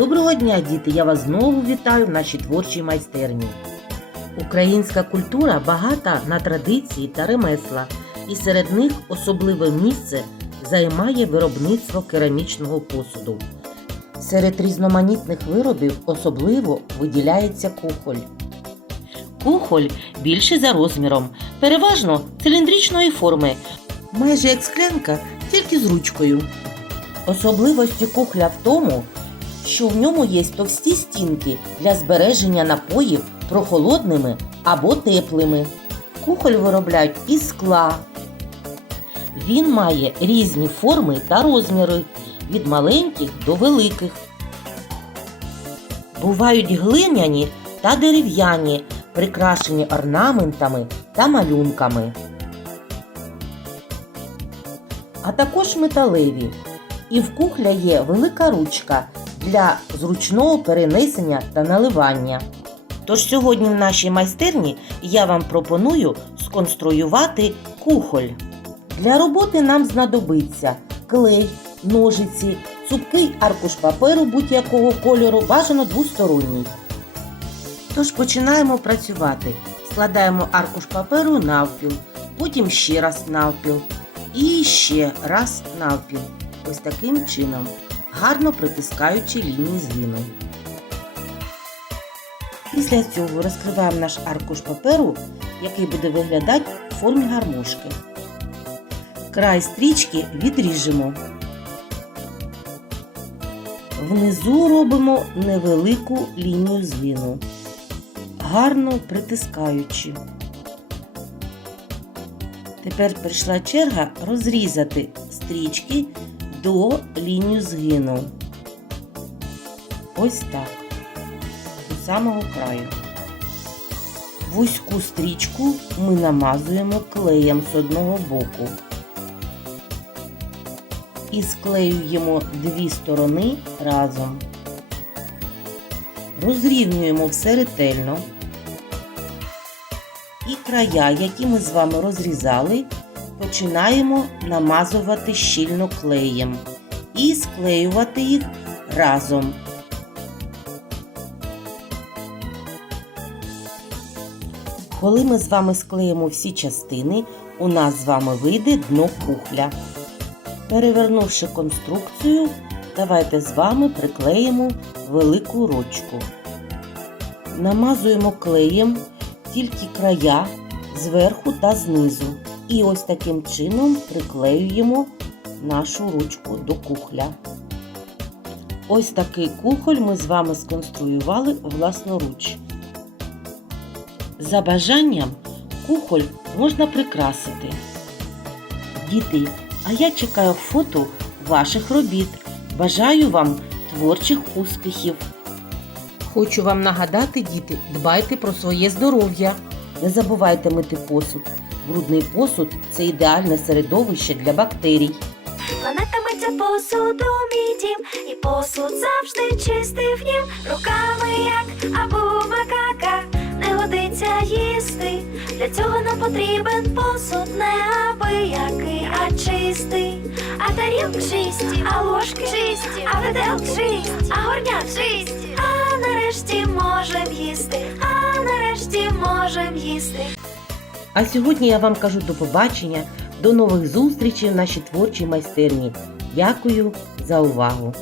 Доброго дня, діти! Я вас знову вітаю в нашій творчій майстерні. Українська культура багата на традиції та ремесла, і серед них особливе місце займає виробництво керамічного посуду. Серед різноманітних виробів особливо виділяється кухоль. Кухоль більший за розміром, переважно циліндричної форми, майже як склянка, тільки з ручкою. Особливості кухля в тому, що в ньому є товсті стінки для збереження напоїв прохолодними або теплими. Кухоль виробляють із скла. Він має різні форми та розміри від маленьких до великих. Бувають глиняні та дерев'яні, прикрашені орнаментами та малюнками. А також металеві. І в кухля є велика ручка для зручного перенесення та наливання. Тож сьогодні в нашій майстерні я вам пропоную сконструювати кухоль. Для роботи нам знадобиться клей, ножиці, цупкий аркуш паперу будь-якого кольору, бажано двосторонній. Тож починаємо працювати. Складаємо аркуш паперу навпіл, потім ще раз навпіл і ще раз навпіл. Ось таким чином, гарно притискаючи лінії згину. Після цього розкриваємо наш аркуш паперу, який буде виглядати в формі гармошки. Край стрічки відріжемо. Внизу робимо невелику лінію згину, гарно притискаючи. Тепер прийшла черга розрізати стрічки до лінію згину. Ось так. До самого краю. Вузьку стрічку ми намазуємо клеєм з одного боку. І склеюємо дві сторони разом. Розрівнюємо все ретельно. І края, які ми з вами розрізали, починаємо намазувати щільно клеєм і склеювати їх разом. Коли ми з вами склеїмо всі частини, у нас з вами вийде дно кухля. Перевернувши конструкцію, давайте з вами приклеїмо велику ручку. Намазуємо клеєм тільки края зверху та знизу. І ось таким чином приклеюємо нашу ручку до кухля. Ось такий кухоль ми з вами сконструювали власноруч. За бажанням кухоль можна прикрасити. Діти, а я чекаю фото ваших робіт. Бажаю вам творчих успіхів. Хочу вам нагадати, діти, дбайте про своє здоров'я. Не забувайте мити посуд. Брудний посуд це ідеальне середовище для бактерій. Планета миття посуду мій дім, і посуд завжди чистий нім. Руками як або макака, не годиться їсти. Для цього нам потрібен посуд, не абиякий, а чистий. А тарілки чисті, а ложки чисті, а виделки чисті, а горня чисті. А нарешті можем їсти, а нарешті можем їсти. А сьогодні я вам кажу до побачення, до нових зустрічей в нашій творчій майстерні. Дякую за увагу!